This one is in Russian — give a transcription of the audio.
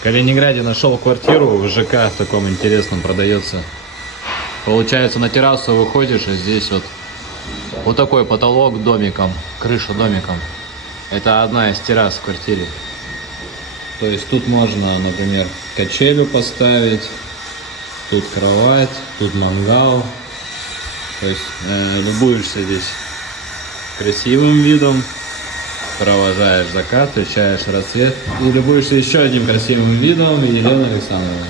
В Калининграде нашел квартиру в ЖК в таком интересном, продается. Получается, на террасу выходишь, и здесь вот такой потолок домиком, крыша домиком. Это одна из террас в квартире. То есть тут можно, например, качелю поставить, тут кровать, тут мангал. То есть любуешься здесь красивым видом, провожаешь закат, встречаешь рассвет и любуешься еще одним красивым видом Елены Александровны.